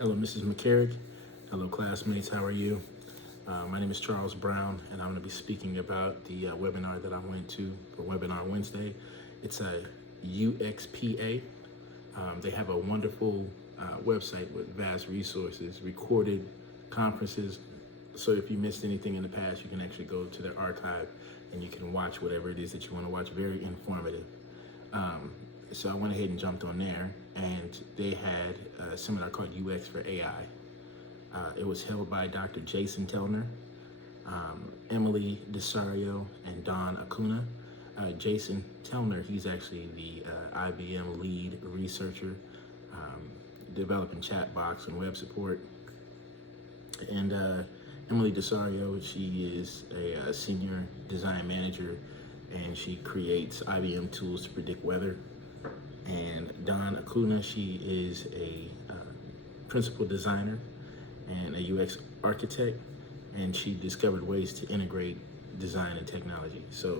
Hello, Mrs. McCarrick. Hello, classmates. How are you? My name is Charles Brown, and I'm going to be speaking about the webinar that I went to for Webinar Wednesday. It's a UXPA. They have a wonderful website with vast resources, recorded conferences. So if you missed anything in the past, you can actually go to their archive and you can watch whatever it is that you want to watch. Very informative. So I went ahead and jumped on there, and they had a seminar called UX for AI. It was held by Dr. Jason Telner, Emily Desario, and Don Acuna. Jason Telner, he's actually the IBM lead researcher, developing chat box and web support. And Emily Desario, she is a senior design manager, and she creates IBM tools to predict weather. And Don Acuna, she is a principal designer and a UX architect, and she discovered ways to integrate design and technology. So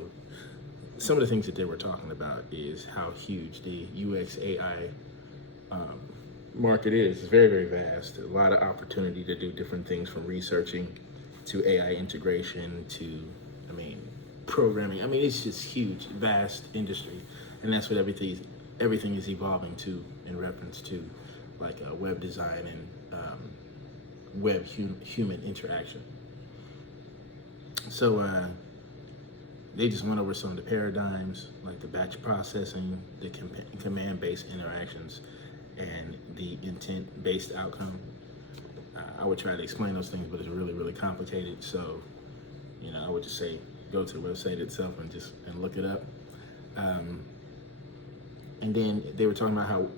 some of the things that they were talking about is how huge the UX AI market is. It's very, very vast. A lot of opportunity to do different things, from researching to AI integration to, programming. It's just huge, vast industry, and that's what everything is evolving to in reference to, like web design and web human interaction. So they just went over some of the paradigms, like the batch processing, the command-based interactions, and the intent-based outcome. I would try to explain those things, but it's really, really complicated. So, I would just say go to the website itself and look it up. And then they were talking about how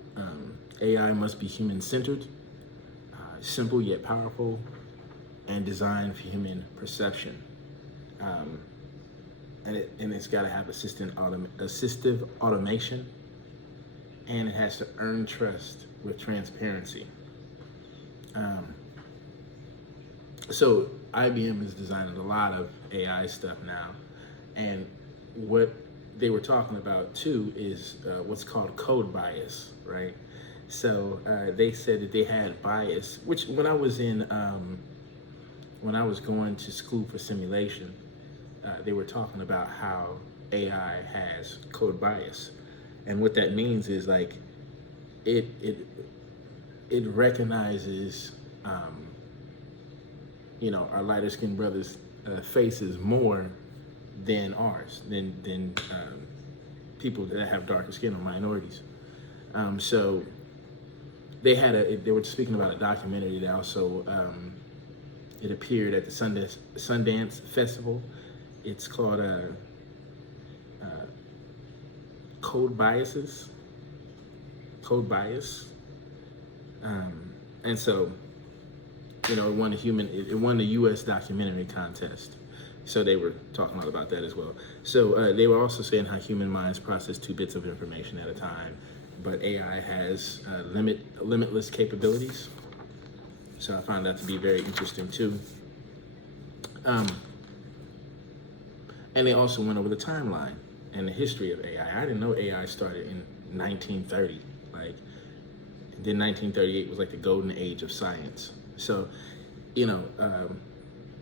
AI must be human-centered, simple yet powerful, and designed for human perception. And it's got to have assistive automation, and it has to earn trust with transparency. So IBM is designing a lot of AI stuff now, and what they were talking about too is what's called code bias, right? So they said that they had bias, which when I was going to school for simulation, they were talking about how AI has code bias, and what that means is like it recognizes our lighter skinned brothers' faces more than ours, than people that have darker skin or minorities. So they were speaking about a documentary that also it appeared at the Sundance Festival. It's called Code Bias. And so, it won the U.S. documentary contest. So they were talking a lot about that as well. So they were also saying how human minds process 2 bits of information at a time, but AI has limitless capabilities. So I found that to be very interesting too. And they also went over the timeline and the history of AI. I didn't know AI started in 1930. Then 1938 was like the golden age of science. So,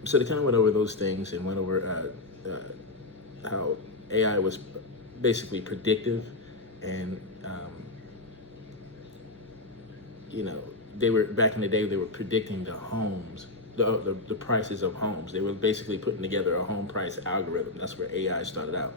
so they kind of went over those things and went over how AI was basically predictive, and they were, back in the day, they were predicting the homes, the prices of homes. They were basically putting together a home price algorithm. That's where AI started out.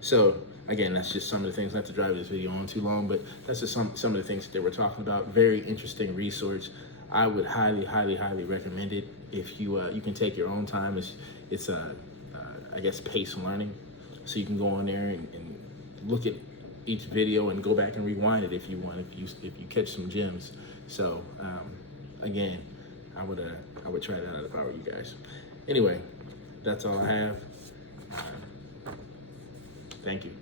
So again, that's just some of the things, not to drive this video on too long, but that's just some of the things that they were talking about. Very interesting resource. I would highly, highly, highly recommend it. If you can take your own time. It's I guess paced learning, so you can go on there and look at each video and go back and rewind it if you want, if you catch some gems. So again, I would try that out if I were you guys. Anyway, that's all I have. Thank you.